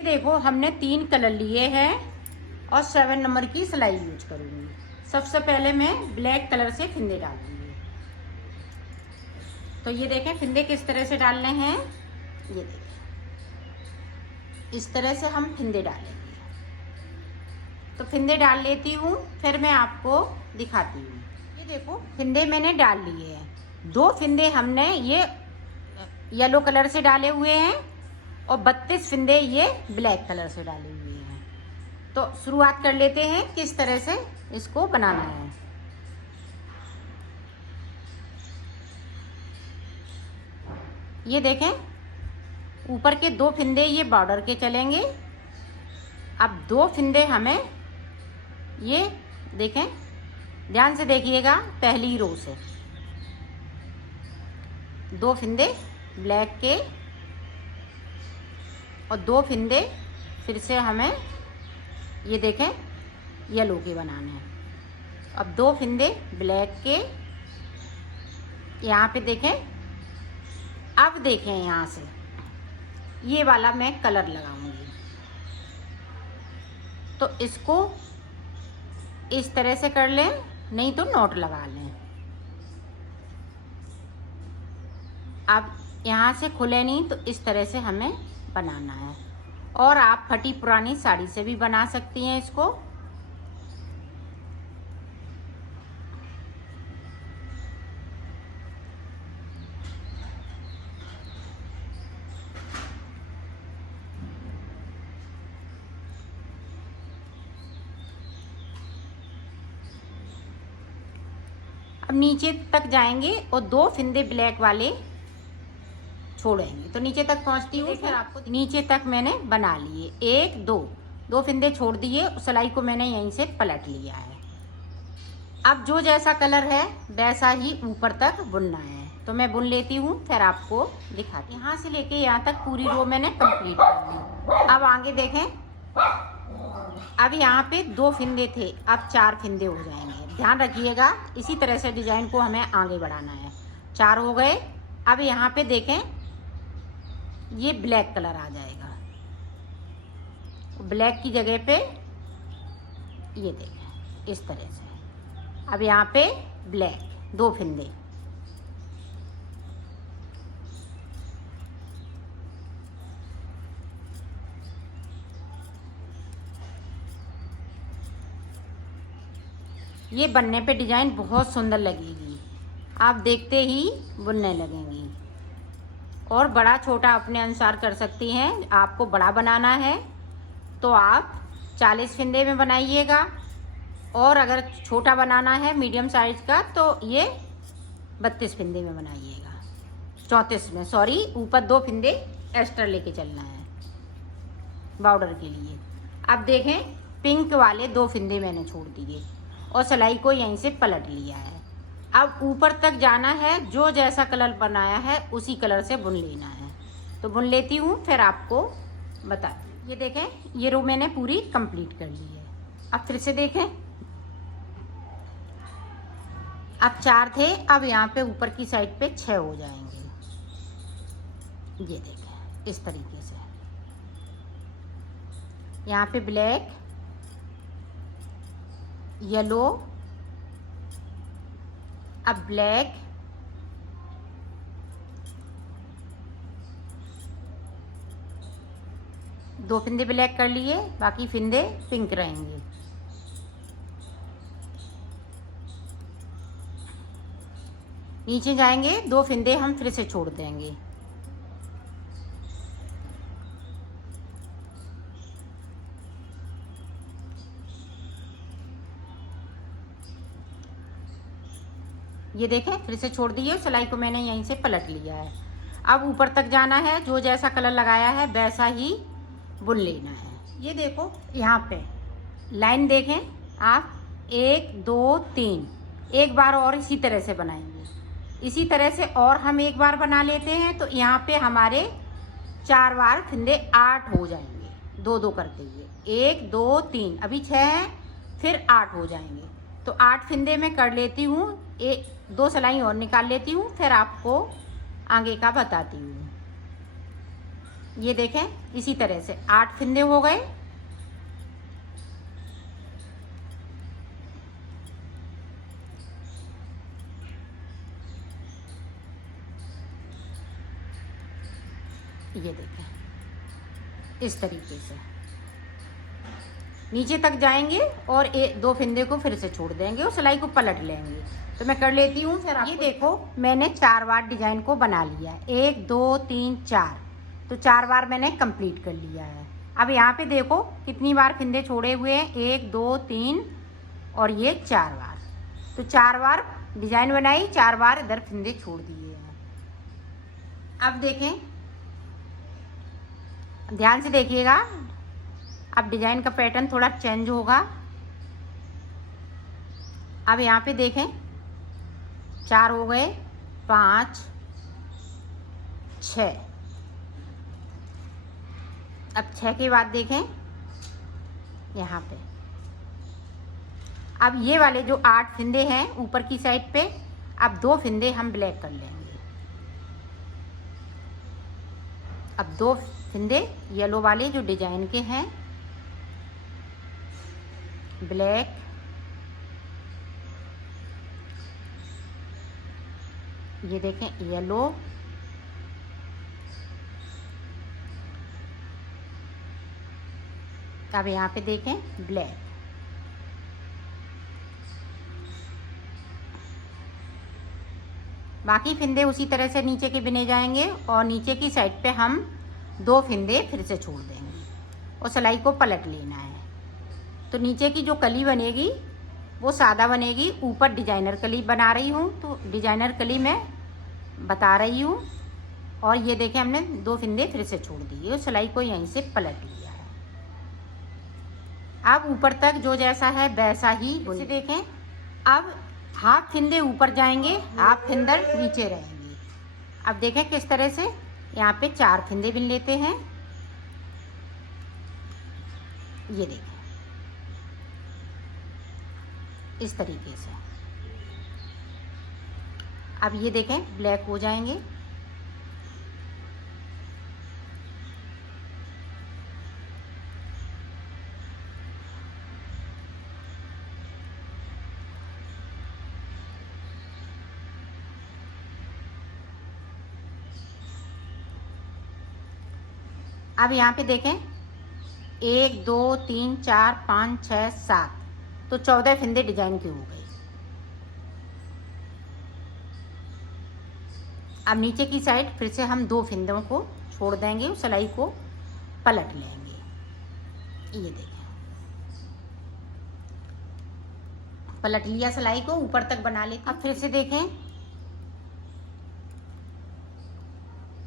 देखो हमने 3 कलर लिए हैं और 7 नंबर की सिलाई यूज करूंगी। सबसे पहले मैं ब्लैक कलर से फिंदे डालूंगी। तो ये देखें फिंदे किस तरह से डालने हैं। ये देखें इस तरह से हम फिंदे डालेंगे। तो फिंदे डाल लेती हूँ, फिर मैं आपको दिखाती हूँ। ये देखो फिंदे मैंने डाल लिए हैं। 2 फिंदे हमने ये येलो कलर से डाले हुए हैं और 32 फिंदे ये ब्लैक कलर से डाले हुए हैं। तो शुरुआत कर लेते हैं किस तरह से इसको बनाना है। ये देखें ऊपर के 2 फिंदे ये बॉर्डर के चलेंगे। अब 2 फिंदे हमें ये देखें, ध्यान से देखिएगा, पहली रो से 2 फिंदे ब्लैक के और 2 फिंदे फिर से हमें ये देखें येलो के बनाने हैं। अब 2 फिंदे ब्लैक के यहाँ पे देखें। अब देखें यहाँ से ये वाला मैं कलर लगाऊंगी। तो इसको इस तरह से कर लें, नहीं तो नोट लगा लें। अब यहाँ से खुले नहीं तो इस तरह से हमें बनाना है। और आप फटी पुरानी साड़ी से भी बना सकती हैं इसको। अब नीचे तक जाएंगे और 2 फिंदे ब्लैक वाले छोड़ेंगे। तो नीचे तक पहुंचती हूँ, फिर आपको नीचे तक मैंने बना लिए। 1 2 फिंदे छोड़ दिए, सिलाई को मैंने यहीं से पलट लिया है। अब जो जैसा कलर है वैसा ही ऊपर तक बुनना है। तो मैं बुन लेती हूँ, फिर आपको दिखाती हूँ। यहाँ से लेके यहाँ तक पूरी रो मैंने कंप्लीट कर ली। अब आगे देखें, अब यहाँ पे 2 फिंदे थे, अब 4 फिंदे हो जाएंगे। ध्यान रखिएगा, इसी तरह से डिजाइन को हमें आगे बढ़ाना है। 4 हो गए। अब यहाँ पे देखें ये ब्लैक कलर आ जाएगा। ब्लैक की जगह पे ये देखें इस तरह से। अब यहाँ पे ब्लैक 2 फिंदे। ये बनने पे डिजाइन बहुत सुंदर लगेगी, आप देखते ही बुनने लगेंगी। और बड़ा छोटा अपने अनुसार कर सकती हैं। आपको बड़ा बनाना है तो आप 40 फिंदे में बनाइएगा, और अगर छोटा बनाना है मीडियम साइज का तो ये 32 फिंदे में बनाइएगा। 34 में, सॉरी, ऊपर 2 फिंदे एक्स्ट्रा लेके चलना है बॉर्डर के लिए। अब देखें पिंक वाले 2 फिंदे मैंने छोड़ दिए और सिलाई को यहीं से पलट लिया है। अब ऊपर तक जाना है, जो जैसा कलर बनाया है उसी कलर से बुन लेना है। तो बुन लेती हूँ, फिर आपको बताती हूँ। ये देखें ये रो मैंने पूरी कंप्लीट कर ली है। अब फिर से देखें, अब 4 थे, अब यहाँ पे ऊपर की साइड पे 6 हो जाएंगे। ये देखें इस तरीके से। यहाँ पे ब्लैक, येलो, अब ब्लैक, दो फिंदे ब्लैक कर लिए, बाकी फिंदे पिंक रहेंगे। नीचे जाएंगे, 2 फिंदे हम फिर से छोड़ देंगे। ये देखें फिर से छोड़ दिए, सिलाई को मैंने यहीं से पलट लिया है। अब ऊपर तक जाना है, जो जैसा कलर लगाया है वैसा ही बुन लेना है। ये देखो यहाँ पे लाइन देखें आप, 1 2 3, एक बार और इसी तरह से बनाएंगे। इसी तरह से और हम एक बार बना लेते हैं, तो यहाँ पे हमारे 4 बार फिंदे 8 हो जाएंगे, 2 2 करते हुए। 1 2 3, अभी 6 हैं, फिर 8 हो जाएंगे। तो 8 फिंदे में कर लेती हूँ, 2 सिलाई और निकाल लेती हूँ, फिर आपको आगे का बताती हूँ। ये देखें इसी तरह से 8 फंदे हो गए। ये देखें इस तरीके से नीचे तक जाएंगे और 2 फंदे को फिर से छोड़ देंगे और सिलाई को पलट लेंगे। तो मैं कर लेती हूँ फिर। ये देखो मैंने 4 बार डिजाइन को बना लिया, 1 2 3 4, तो 4 बार मैंने कंप्लीट कर लिया है। अब यहाँ पे देखो कितनी बार फंदे छोड़े हुए हैं, 1 2 3 और ये 4 बार। तो 4 बार डिजाइन बनाई, 4 बार इधर फंदे छोड़ दिए हैं। अब देखें, ध्यान से देखिएगा, अब डिजाइन का पैटर्न थोड़ा चेंज होगा। अब यहाँ पे देखें 4 हो गए, 5 6। अब 6 के बाद देखें यहाँ पे, अब ये वाले जो 8 फंदे हैं ऊपर की साइड पे, अब 2 फंदे हम ब्लैक कर लेंगे। अब 2 फंदे येलो वाले जो डिजाइन के हैं, ब्लैक, ये देखें येलो, अब यहाँ पे देखें ब्लैक। बाकी फंदे उसी तरह से नीचे के बिने जाएंगे और नीचे की साइड पे हम 2 फंदे फिर से छोड़ देंगे और सिलाई को पलट लेना है। तो नीचे की जो कली बनेगी वो सादा बनेगी, ऊपर डिजाइनर कली बना रही हूँ, तो डिजाइनर कली मैं बता रही हूँ। और ये देखें हमने 2 फंदे फिर से छोड़ दिए और सिलाई को यहीं से पलट लिया है। अब ऊपर तक जो जैसा है वैसा ही इसे देखें। अब हाफ फंदे ऊपर जाएंगे, हाफ फंदर नीचे रहेंगे। अब देखें किस तरह से यहाँ पे 4 फंदे बिन लेते हैं। ये देखें इस तरीके से। अब ये देखें ब्लैक हो जाएंगे। अब यहाँ पे देखें 1 2 3 4 5 6 7, तो 14 फंदे डिजाइन के हो गए। अब नीचे की साइड फिर से हम 2 फंदों को छोड़ देंगे और सिलाई को पलट लेंगे। ये देखें पलट लिया, सिलाई को ऊपर तक बना लेते। अब फिर से देखें,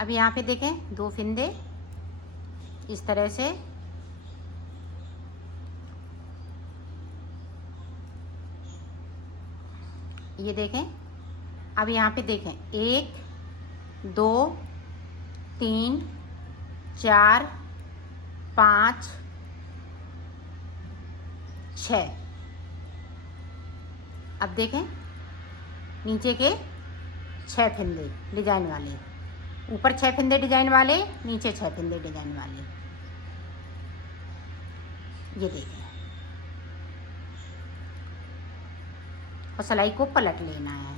अब यहाँ पे देखें 2 फंदे इस तरह से, ये देखें। अब यहाँ पे देखें 1 2 3 4 5 6। अब देखें नीचे के 6 फंदे डिजाइन वाले, ऊपर 6 फंदे डिजाइन वाले, नीचे 6 फंदे डिजाइन वाले। ये देखें और सिलाई को पलट लेना है।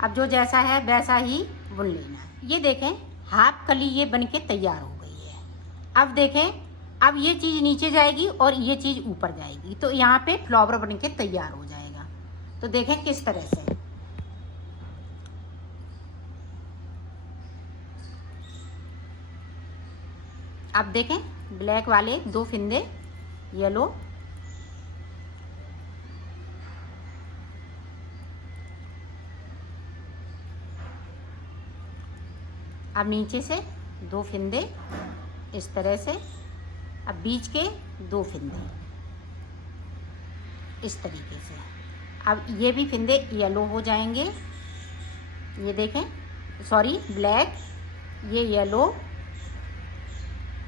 अब जो जैसा है वैसा ही बुन लेना है। ये देखें हाफ कली ये बनके तैयार हो गई है। अब देखें, अब ये चीज़ नीचे जाएगी और ये चीज़ ऊपर जाएगी, तो यहाँ पे फ्लावर बनके तैयार हो जाएगा। तो देखें किस तरह से। अब देखें ब्लैक वाले 2 फंदे येलो, अब नीचे से 2 फंदे इस तरह से, अब बीच के 2 फंदे इस तरीके से। अब ये भी फंदे येलो हो जाएंगे। ये देखें, सॉरी ब्लैक, ये येलो,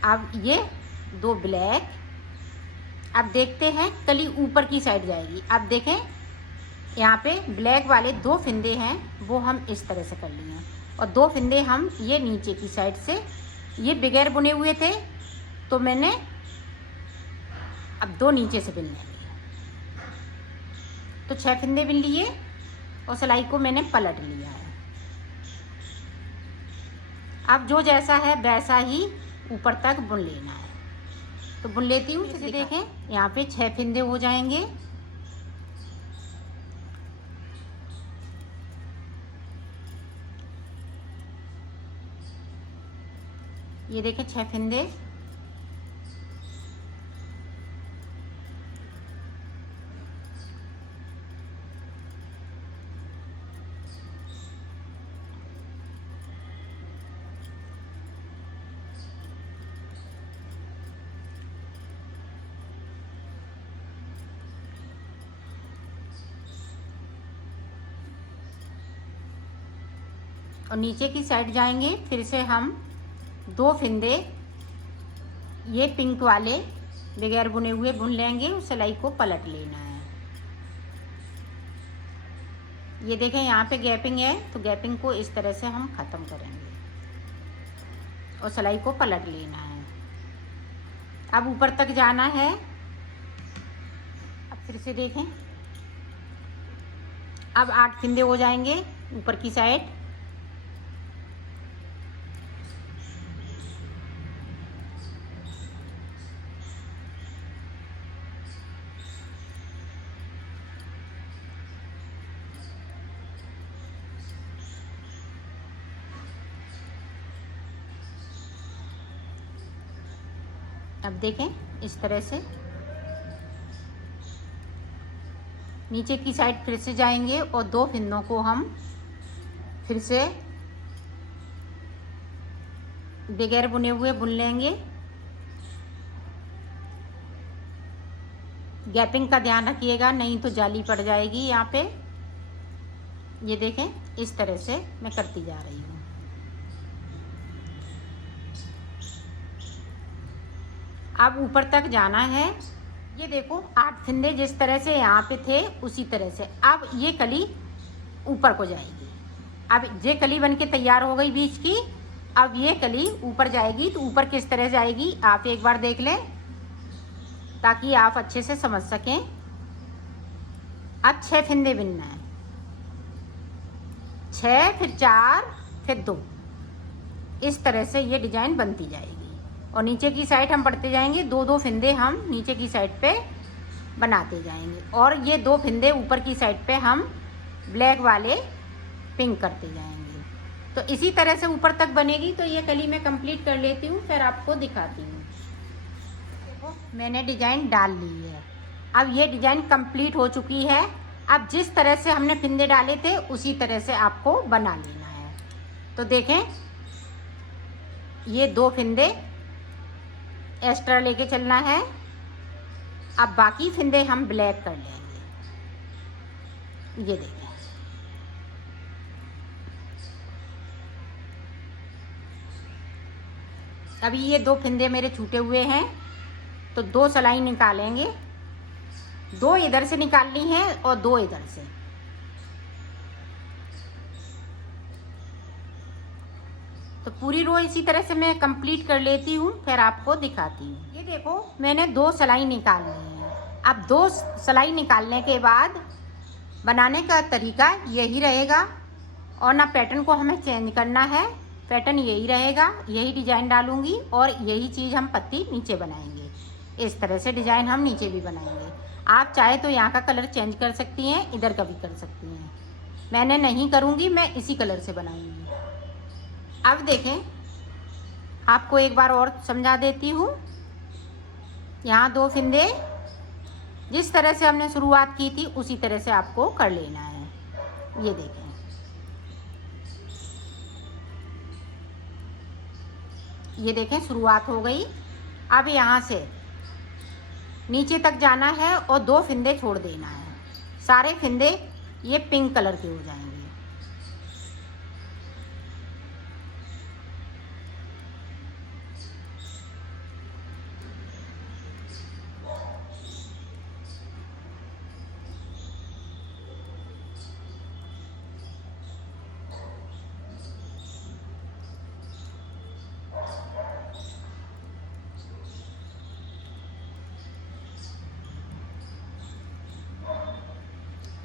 अब ये 2 ब्लैक। अब देखते हैं कली ऊपर की साइड जाएगी। अब देखें यहाँ पे ब्लैक वाले 2 फंदे हैं वो हम इस तरह से कर लिए हैं। और 2 फंदे हम ये नीचे की साइड से, ये बगैर बुने हुए थे तो मैंने अब 2 नीचे से बुन लेंगे। तो 6 फंदे बुन लिए और सिलाई को मैंने पलट लिया है। अब जो जैसा है वैसा ही ऊपर तक बुन लेना है। तो बुन लेती हूँ। जैसे देखें यहाँ पे 6 फंदे हो जाएंगे। ये देखें 6 फंदे। और नीचे की साइड जाएंगे, फिर से हम 2 फंदे ये पिंक वाले बगैर बुने हुए बुन लेंगे। उस सिलाई को पलट लेना है। ये देखें यहाँ पे गैपिंग है, तो गैपिंग को इस तरह से हम ख़त्म करेंगे और सिलाई को पलट लेना है। अब ऊपर तक जाना है। अब फिर से देखें, अब 8 फंदे हो जाएंगे ऊपर की साइड। अब देखें इस तरह से नीचे की साइड फिर से जाएंगे और 2 फंदों को हम फिर से बगैर बुने हुए बुन लेंगे। गैपिंग का ध्यान रखिएगा, नहीं तो जाली पड़ जाएगी यहाँ पे। ये देखें इस तरह से मैं करती जा रही हूँ। अब ऊपर तक जाना है। ये देखो 8 फंदे जिस तरह से यहाँ पे थे उसी तरह से अब ये कली ऊपर को जाएगी। अब ये कली बन के तैयार हो गई बीच की। अब ये कली ऊपर जाएगी। तो ऊपर किस तरह जाएगी आप एक बार देख लें ताकि आप अच्छे से समझ सकें। अब 6 फंदे बुनना है, 6 फिर 4 फिर 2, इस तरह से ये डिजाइन बनती जाएगी। और नीचे की साइड हम बढ़ते जाएंगे, 2-2 फंदे हम नीचे की साइड पे बनाते जाएंगे और ये 2 फंदे ऊपर की साइड पे हम ब्लैक वाले पिंक करते जाएंगे। तो इसी तरह से ऊपर तक बनेगी। तो ये कली मैं कंप्लीट कर लेती हूँ, फिर आपको दिखाती हूँ। देखो मैंने डिजाइन डाल ली है। अब ये डिजाइन कंप्लीट हो चुकी है। अब जिस तरह से हमने फंदे डाले थे उसी तरह से आपको बना लेना है। तो देखें ये 2 फंदे एक्स्ट्रा लेके चलना है। अब बाकी फंदे हम ब्लैक कर लेंगे। ये देखें अभी ये 2 फंदे मेरे छूटे हुए हैं तो 2 सिलाई निकालेंगे। 2 इधर से निकालनी है और 2 इधर से। तो पूरी रो इसी तरह से मैं कंप्लीट कर लेती हूँ, फिर आपको दिखाती हूँ। ये देखो मैंने 2 सिलाई निकाल ली है। अब 2 सिलाई निकालने के बाद बनाने का तरीका यही रहेगा और ना पैटर्न को हमें चेंज करना है। पैटर्न यही रहेगा, यही डिजाइन डालूंगी और यही चीज़ हम पत्ती नीचे बनाएंगे। इस तरह से डिजाइन हम नीचे भी बनाएंगे। आप चाहे तो यहाँ का कलर चेंज कर सकती हैं, इधर का भी कर सकती हैं। मैंने नहीं करूँगी, मैं इसी कलर से बनाऊँगी। अब देखें आपको एक बार और समझा देती हूँ। यहाँ 2 फंदे जिस तरह से हमने शुरुआत की थी उसी तरह से आपको कर लेना है। ये देखें ये देखें शुरुआत हो गई। अब यहाँ से नीचे तक जाना है और 2 फंदे छोड़ देना है। सारे फंदे ये पिंक कलर के हो जाएंगे।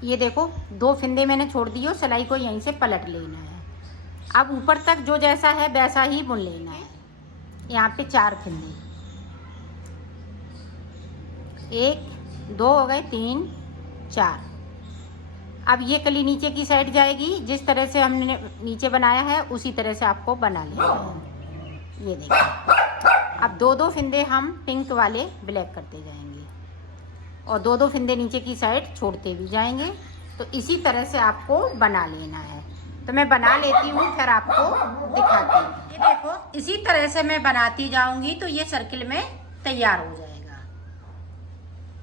ये देखो 2 फंदे मैंने छोड़ दिए और सिलाई को यहीं से पलट लेना है। अब ऊपर तक जो जैसा है वैसा ही बुन लेना है। यहाँ पे 4 फंदे, 1 2 हो गए, 3 4। अब ये कली नीचे की साइड जाएगी, जिस तरह से हमने नीचे बनाया है उसी तरह से आपको बना लेना है। ये देखिए, अब 2-2 फंदे हम पिंक वाले ब्लैक करते जाएंगे और 2-2 फंदे नीचे की साइड छोड़ते भी जाएंगे। तो इसी तरह से आपको बना लेना है। तो मैं बना लेती हूँ, फिर आपको दिखाती हूँ। ये देखो, इसी तरह से मैं बनाती जाऊंगी तो ये सर्किल में तैयार हो जाएगा।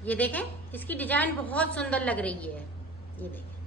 ये देखें, इसकी डिजाइन बहुत सुंदर लग रही है। ये देखें।